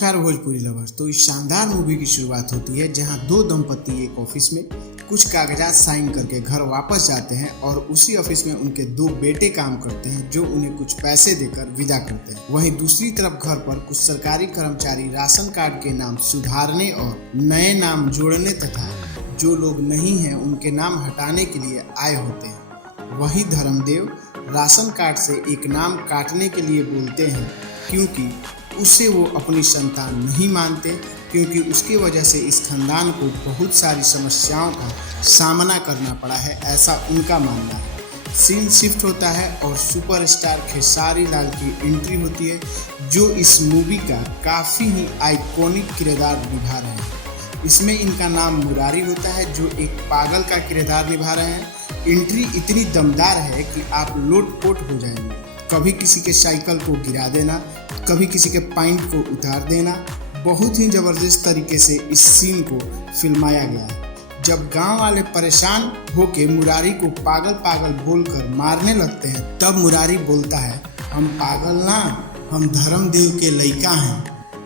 नमस्कार भोजपुरी लवर्स। तो इस शानदार मूवी की शुरुआत होती है जहां दो दंपति एक ऑफिस में कुछ कागजात साइन करके घर वापस जाते हैं और उसी ऑफिस में उनके दो बेटे काम करते हैं जो उन्हें कुछ पैसे देकर विदा करते हैं। वहीं दूसरी तरफ घर पर कुछ सरकारी कर्मचारी राशन कार्ड के नाम सुधारने और नए नाम जोड़ने तथा जो लोग नहीं हैं उनके नाम हटाने के लिए आए होते हैं। वही धर्मदेव राशन कार्ड से एक नाम काटने के लिए बोलते हैं क्योंकि उसे वो अपनी संतान नहीं मानते, क्योंकि उसकी वजह से इस खानदान को बहुत सारी समस्याओं का सामना करना पड़ा है, ऐसा उनका मानना है। सीन शिफ्ट होता है और सुपरस्टार खेसारी लाल की एंट्री होती है जो इस मूवी का काफ़ी ही आइकॉनिक किरदार निभा रहे हैं। इसमें इनका नाम मुरारी होता है जो एक पागल का किरदार निभा रहे हैं। एंट्री इतनी दमदार है कि आप लोटपोट हो जाएंगे। कभी किसी के साइकिल को गिरा देना, कभी किसी के पॉइंट को उतार देना, बहुत ही ज़बरदस्त तरीके से इस सीन को फिल्माया गया है। जब गांव वाले परेशान होकर मुरारी को पागल पागल बोलकर मारने लगते हैं तब मुरारी बोलता है, हम पागल ना, हम धर्मदेव के लड़का हैं,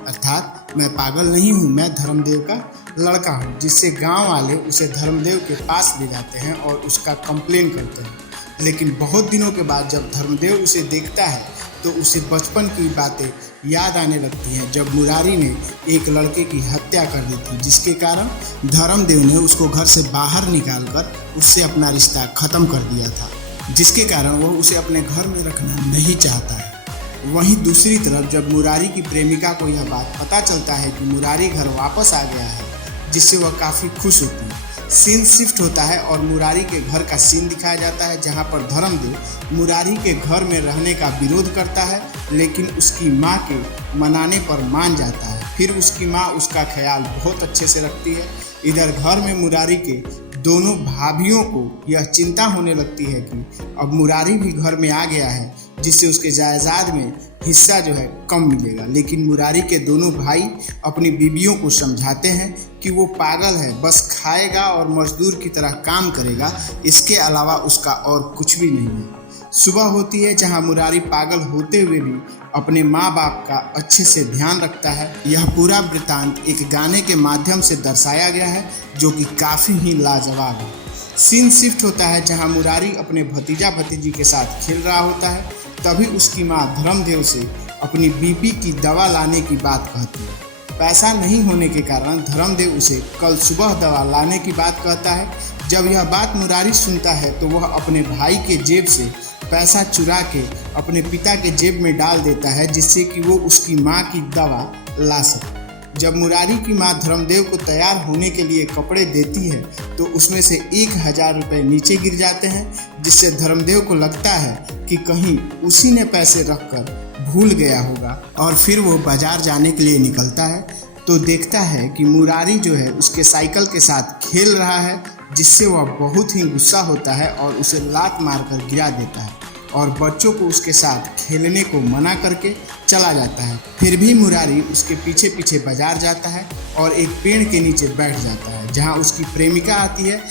अर्थात मैं पागल नहीं हूँ, मैं धर्मदेव का लड़का हूँ। जिससे गांव वाले उसे धर्मदेव के पास ले जाते हैं और उसका कंप्लेन करते हैं। लेकिन बहुत दिनों के बाद जब धर्मदेव उसे देखता है तो उसे बचपन की बातें याद आने लगती हैं जब मुरारी ने एक लड़के की हत्या कर दी थी, जिसके कारण धर्मदेव ने उसको घर से बाहर निकालकर उससे अपना रिश्ता ख़त्म कर दिया था, जिसके कारण वह उसे अपने घर में रखना नहीं चाहता है। वहीं दूसरी तरफ जब मुरारी की प्रेमिका को यह बात पता चलता है कि मुरारी घर वापस आ गया है, जिससे वह काफ़ी खुश होती है। सीन शिफ्ट होता है और मुरारी के घर का सीन दिखाया जाता है जहां पर धर्मदेव मुरारी के घर में रहने का विरोध करता है, लेकिन उसकी मां के मनाने पर मान जाता है। फिर उसकी मां उसका ख्याल बहुत अच्छे से रखती है। इधर घर में मुरारी के दोनों भाभियों को यह चिंता होने लगती है कि अब मुरारी भी घर में आ गया है, जिससे उसके जायदाद में हिस्सा जो है कम मिलेगा। लेकिन मुरारी के दोनों भाई अपनी बीवियों को समझाते हैं कि वो पागल है, बस खाएगा और मजदूर की तरह काम करेगा, इसके अलावा उसका और कुछ भी नहीं है। सुबह होती है जहां मुरारी पागल होते हुए भी अपने माँ बाप का अच्छे से ध्यान रखता है। यह पूरा वृत्तांत एक गाने के माध्यम से दर्शाया गया है जो कि काफ़ी ही लाजवाब है। सीन शिफ्ट होता है जहां मुरारी अपने भतीजा भतीजी के साथ खेल रहा होता है। तभी उसकी माँ धर्मदेव से अपनी बीपी की दवा लाने की बात कहती है। पैसा नहीं होने के कारण धर्मदेव उसे कल सुबह दवा लाने की बात कहता है। जब यह बात मुरारी सुनता है तो वह अपने भाई के जेब से पैसा चुरा के अपने पिता के जेब में डाल देता है, जिससे कि वो उसकी माँ की दवा ला सके। जब मुरारी की माँ धर्मदेव को तैयार होने के लिए कपड़े देती है तो उसमें से 1000 रुपये नीचे गिर जाते हैं, जिससे धर्मदेव को लगता है कि कहीं उसी ने पैसे रखकर भूल गया होगा। और फिर वो बाजार जाने के लिए निकलता है तो देखता है कि मुरारी जो है उसके साइकिल के साथ खेल रहा है, जिससे वह बहुत ही गुस्सा होता है और उसे लात मारकर गिरा देता है और बच्चों को उसके साथ खेलने को मना करके चला जाता है। फिर भी मुरारी उसके पीछे पीछे बाजार जाता है और एक पेड़ के नीचे बैठ जाता है जहां उसकी प्रेमिका आती है,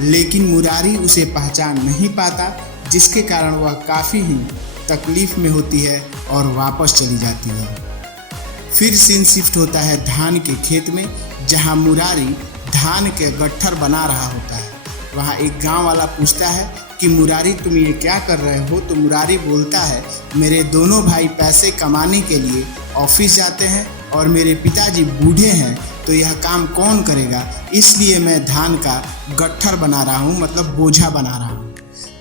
लेकिन मुरारी उसे पहचान नहीं पाता, जिसके कारण वह काफ़ी ही तकलीफ में होती है और वापस चली जाती है। फिर सीन शिफ्ट होता है धान के खेत में जहां मुरारी धान के गट्ठर बना रहा होता है। वहां एक गांव वाला पूछता है कि मुरारी तुम ये क्या कर रहे हो? तो मुरारी बोलता है, मेरे दोनों भाई पैसे कमाने के लिए ऑफिस जाते हैं और मेरे पिताजी बूढ़े हैं, तो यह काम कौन करेगा, इसलिए मैं धान का गट्ठर बना रहा हूँ, मतलब बोझा बना रहा हूँ।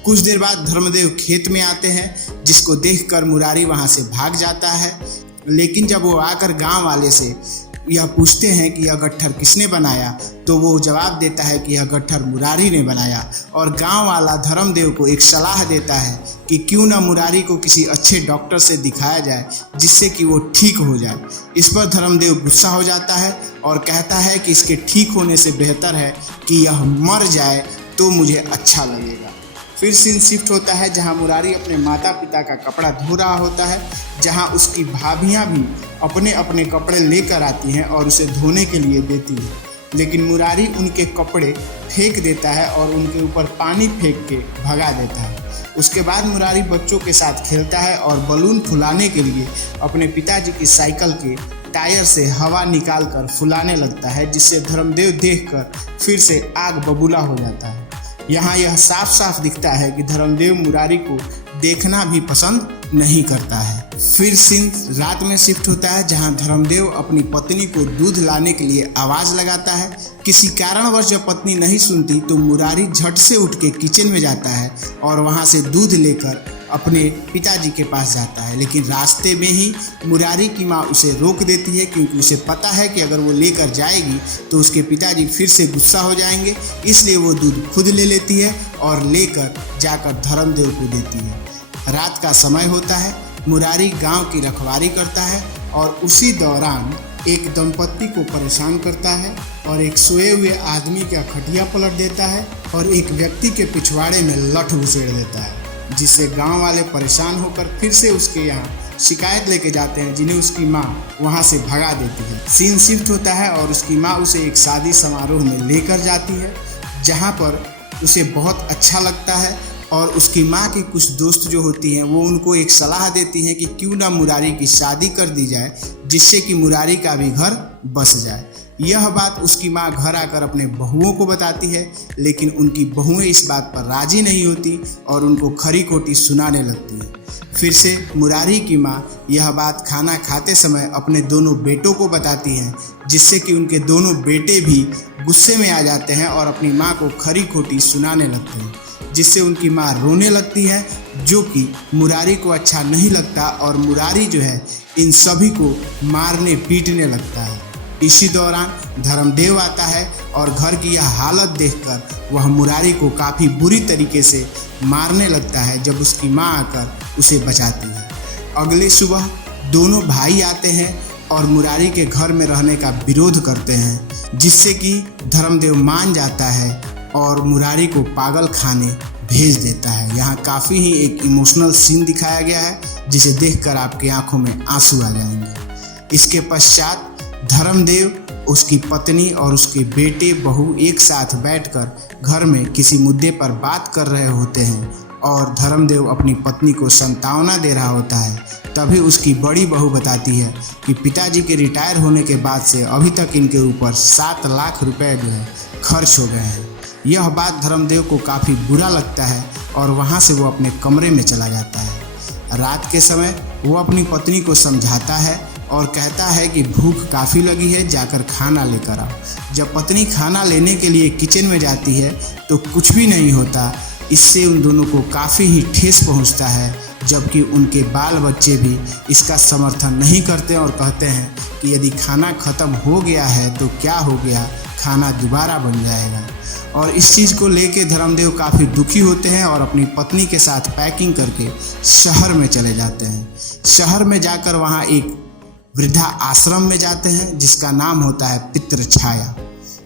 कुछ देर बाद धर्मदेव खेत में आते हैं, जिसको देखकर मुरारी वहाँ से भाग जाता है। लेकिन जब वो आकर गाँव वाले से यह पूछते हैं कि यह गट्ठर किसने बनाया, तो वो जवाब देता है कि यह गट्ठर मुरारी ने बनाया। और गांव वाला धर्मदेव को एक सलाह देता है कि क्यों ना मुरारी को किसी अच्छे डॉक्टर से दिखाया जाए, जिससे कि वो ठीक हो जाए। इस पर धर्मदेव गुस्सा हो जाता है और कहता है कि इसके ठीक होने से बेहतर है कि यह मर जाए तो मुझे अच्छा लगेगा। फिर सीन शिफ्ट होता है जहां मुरारी अपने माता पिता का कपड़ा धो रहा होता है, जहां उसकी भाभियां भी अपने अपने कपड़े लेकर आती हैं और उसे धोने के लिए देती हैं। लेकिन मुरारी उनके कपड़े फेंक देता है और उनके ऊपर पानी फेंक के भगा देता है। उसके बाद मुरारी बच्चों के साथ खेलता है और बलून फुलाने के लिए अपने पिताजी की साइकिल के टायर से हवा निकालकर फुलाने लगता है, जिससे धर्मदेव देखकर फिर से आग बबूला हो जाता है। यहाँ यह साफ साफ दिखता है कि धर्मदेव मुरारी को देखना भी पसंद नहीं करता है। फिर सीन रात में शिफ्ट होता है, जहाँ धर्मदेव अपनी पत्नी को दूध लाने के लिए आवाज़ लगाता है। किसी कारणवश जब पत्नी नहीं सुनती तो मुरारी झट से उठ के किचन में जाता है और वहाँ से दूध लेकर अपने पिताजी के पास जाता है। लेकिन रास्ते में ही मुरारी की माँ उसे रोक देती है, क्योंकि उसे पता है कि अगर वो लेकर जाएगी तो उसके पिताजी फिर से गुस्सा हो जाएंगे। इसलिए वो दूध खुद ले लेती है और लेकर जाकर धर्मदेव को देती है। रात का समय होता है, मुरारी गांव की रखवाली करता है और उसी दौरान एक दंपत्ति को परेशान करता है और एक सोए हुए आदमी का खटिया पलट देता है और एक व्यक्ति के पिछवाड़े में लठ घुसेड़ देता है, जिससे गांव वाले परेशान होकर फिर से उसके यहाँ शिकायत लेके जाते हैं, जिन्हें उसकी माँ वहाँ से भगा देती है। सीन शिफ्ट होता है और उसकी माँ उसे एक शादी समारोह में लेकर जाती है, जहाँ पर उसे बहुत अच्छा लगता है और उसकी माँ की कुछ दोस्त जो होती हैं वो उनको एक सलाह देती हैं कि क्यों ना मुरारी की शादी कर दी जाए, जिससे कि मुरारी का भी घर बस जाए। यह बात उसकी माँ घर आकर अपने बहुओं को बताती है, लेकिन उनकी बहुएं इस बात पर राजी नहीं होती और उनको खरी खोटी सुनाने लगती है। फिर से मुरारी की माँ यह बात खाना खाते समय अपने दोनों बेटों को बताती हैं, जिससे कि उनके दोनों बेटे भी गुस्से में आ जाते हैं और अपनी माँ को खरी खोटी सुनाने लगते हैं, जिससे उनकी माँ रोने लगती है, जो कि मुरारी को अच्छा नहीं लगता और मुरारी जो है इन सभी को मारने पीटने लगता है। इसी दौरान धर्मदेव आता है और घर की यह हालत देखकर वह मुरारी को काफ़ी बुरी तरीके से मारने लगता है, जब उसकी माँ आकर उसे बचाती है। अगले सुबह दोनों भाई आते हैं और मुरारी के घर में रहने का विरोध करते हैं, जिससे कि धर्मदेव मान जाता है और मुरारी को पागल खाने भेज देता है। यहाँ काफ़ी ही एक इमोशनल सीन दिखाया गया है, जिसे देखकर आपकी आंखों में आंसू आ जाएंगे। इसके पश्चात धर्मदेव, उसकी पत्नी और उसके बेटे बहू एक साथ बैठकर घर में किसी मुद्दे पर बात कर रहे होते हैं और धर्मदेव अपनी पत्नी को सांत्वना दे रहा होता है। तभी उसकी बड़ी बहू बताती है कि पिताजी के रिटायर होने के बाद से अभी तक इनके ऊपर 7 लाख रुपए जो है खर्च हो गए हैं। यह बात धर्मदेव को काफ़ी बुरा लगता है और वहाँ से वो अपने कमरे में चला जाता है। रात के समय वो अपनी पत्नी को समझाता है और कहता है कि भूख काफ़ी लगी है, जाकर खाना लेकर आओ। जब पत्नी खाना लेने के लिए किचन में जाती है तो कुछ भी नहीं होता। इससे उन दोनों को काफ़ी ही ठेस पहुंचता है, जबकि उनके बाल बच्चे भी इसका समर्थन नहीं करते और कहते हैं कि यदि खाना ख़त्म हो गया है तो क्या हो गया, खाना दोबारा बन जाएगा। और इस चीज़ को लेके धर्मदेव काफ़ी दुखी होते हैं और अपनी पत्नी के साथ पैकिंग करके शहर में चले जाते हैं। शहर में जाकर वहाँ एक वृद्धा आश्रम में जाते हैं, जिसका नाम होता है पितृछाया।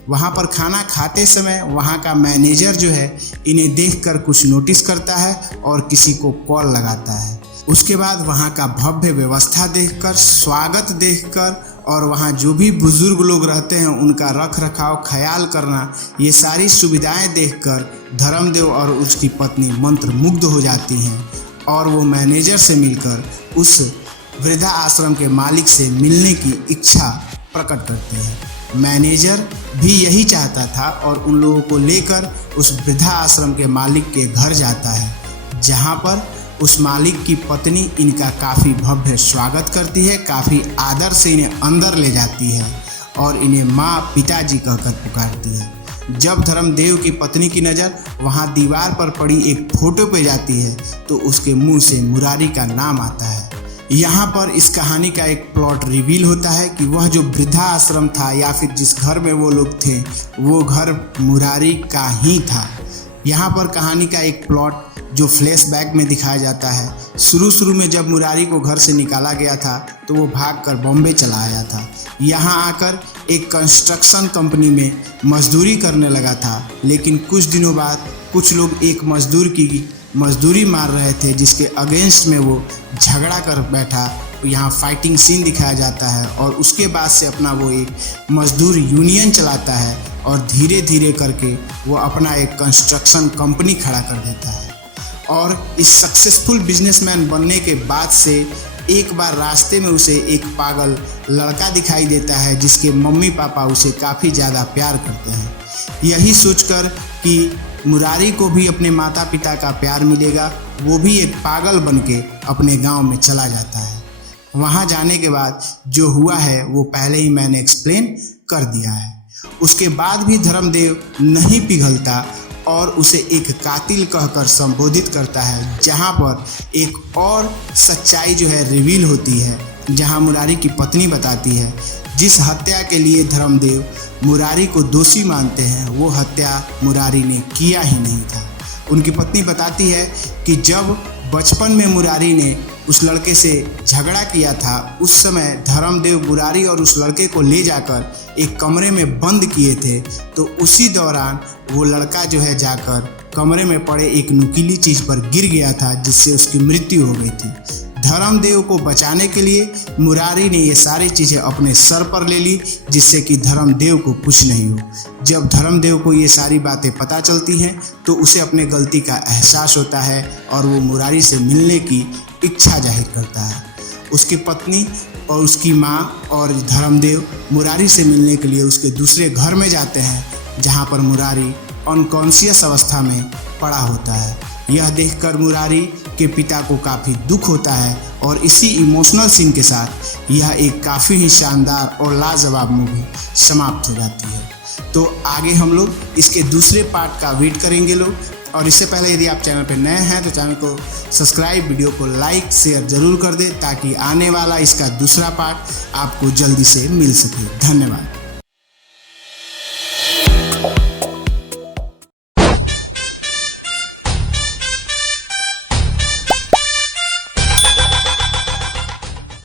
वहाँ पर खाना खाते समय वहाँ का मैनेजर जो है इन्हें देखकर कुछ नोटिस करता है और किसी को कॉल लगाता है। उसके बाद वहाँ का भव्य व्यवस्था देखकर, स्वागत देखकर और वहाँ जो भी बुजुर्ग लोग रहते हैं उनका रख रखाव ख्याल करना, ये सारी सुविधाएं देखकर धर्मदेव और उसकी पत्नी मंत्रमुग्ध हो जाती हैं और वो मैनेजर से मिलकर उस वृद्धा आश्रम के मालिक से मिलने की इच्छा प्रकट करते हैं। मैनेजर भी यही चाहता था और उन लोगों को लेकर उस वृद्धा आश्रम के मालिक के घर जाता है, जहाँ पर उस मालिक की पत्नी इनका काफ़ी भव्य स्वागत करती है, काफ़ी आदर से इन्हें अंदर ले जाती है और इन्हें माँ पिताजी कहकर पुकारती है। जब धर्मदेव की पत्नी की नज़र वहाँ दीवार पर पड़ी एक फोटो पे जाती है तो उसके मुंह से मुरारी का नाम आता है। यहाँ पर इस कहानी का एक प्लॉट रिवील होता है कि वह जो वृद्धा आश्रम था या फिर जिस घर में वो लोग थे वो घर मुरारी का ही था। यहाँ पर कहानी का एक प्लॉट जो फ्लैशबैक में दिखाया जाता है। शुरू में जब मुरारी को घर से निकाला गया था तो वो भागकर बॉम्बे चला आया था। यहाँ आकर एक कंस्ट्रक्शन कंपनी में मजदूरी करने लगा था, लेकिन कुछ दिनों बाद कुछ लोग एक मजदूर की मजदूरी मार रहे थे, जिसके अगेंस्ट में वो झगड़ा कर बैठा। यहाँ फाइटिंग सीन दिखाया जाता है और उसके बाद से अपना वो एक मजदूर यूनियन चलाता है और धीरे धीरे करके वो अपना एक कंस्ट्रक्शन कंपनी खड़ा कर देता है। और इस सक्सेसफुल बिजनेसमैन बनने के बाद से एक बार रास्ते में उसे एक पागल लड़का दिखाई देता है जिसके मम्मी पापा उसे काफ़ी ज़्यादा प्यार करते हैं। यही सोचकर कि मुरारी को भी अपने माता पिता का प्यार मिलेगा, वो भी एक पागल बनके अपने गांव में चला जाता है। वहां जाने के बाद जो हुआ है वो पहले ही मैंने एक्सप्लेन कर दिया है। उसके बाद भी धर्मदेव नहीं पिघलता और उसे एक कातिल कहकर संबोधित करता है, जहां पर एक और सच्चाई जो है रिवील होती है, जहां मुरारी की पत्नी बताती है जिस हत्या के लिए धर्मदेव मुरारी को दोषी मानते हैं वो हत्या मुरारी ने किया ही नहीं था। उनकी पत्नी बताती है कि जब बचपन में मुरारी ने उस लड़के से झगड़ा किया था, उस समय धर्मदेव मुरारी और उस लड़के को ले जाकर एक कमरे में बंद किए थे। तो उसी दौरान वो लड़का जो है जाकर कमरे में पड़े एक नुकीली चीज़ पर गिर गया था, जिससे उसकी मृत्यु हो गई थी। धर्मदेव को बचाने के लिए मुरारी ने ये सारी चीज़ें अपने सर पर ले ली, जिससे कि धर्मदेव को कुछ नहीं हो। जब धर्मदेव को ये सारी बातें पता चलती हैं तो उसे अपने गलती का एहसास होता है और वो मुरारी से मिलने की इच्छा जाहिर करता है। उसकी पत्नी और उसकी माँ और धर्मदेव मुरारी से मिलने के लिए उसके दूसरे घर में जाते हैं, जहाँ पर मुरारी अनकॉन्शियस अवस्था में पड़ा होता है। यह देखकर मुरारी के पिता को काफ़ी दुख होता है और इसी इमोशनल सीन के साथ यह एक काफ़ी ही शानदार और लाजवाब मूवी समाप्त हो जाती है। तो आगे हम लोग इसके दूसरे पार्ट का वेट करेंगे लोग। और इससे पहले यदि आप चैनल पर नए हैं तो चैनल को सब्सक्राइब, वीडियो को लाइक शेयर ज़रूर कर दें ताकि आने वाला इसका दूसरा पार्ट आपको जल्दी से मिल सके। धन्यवाद।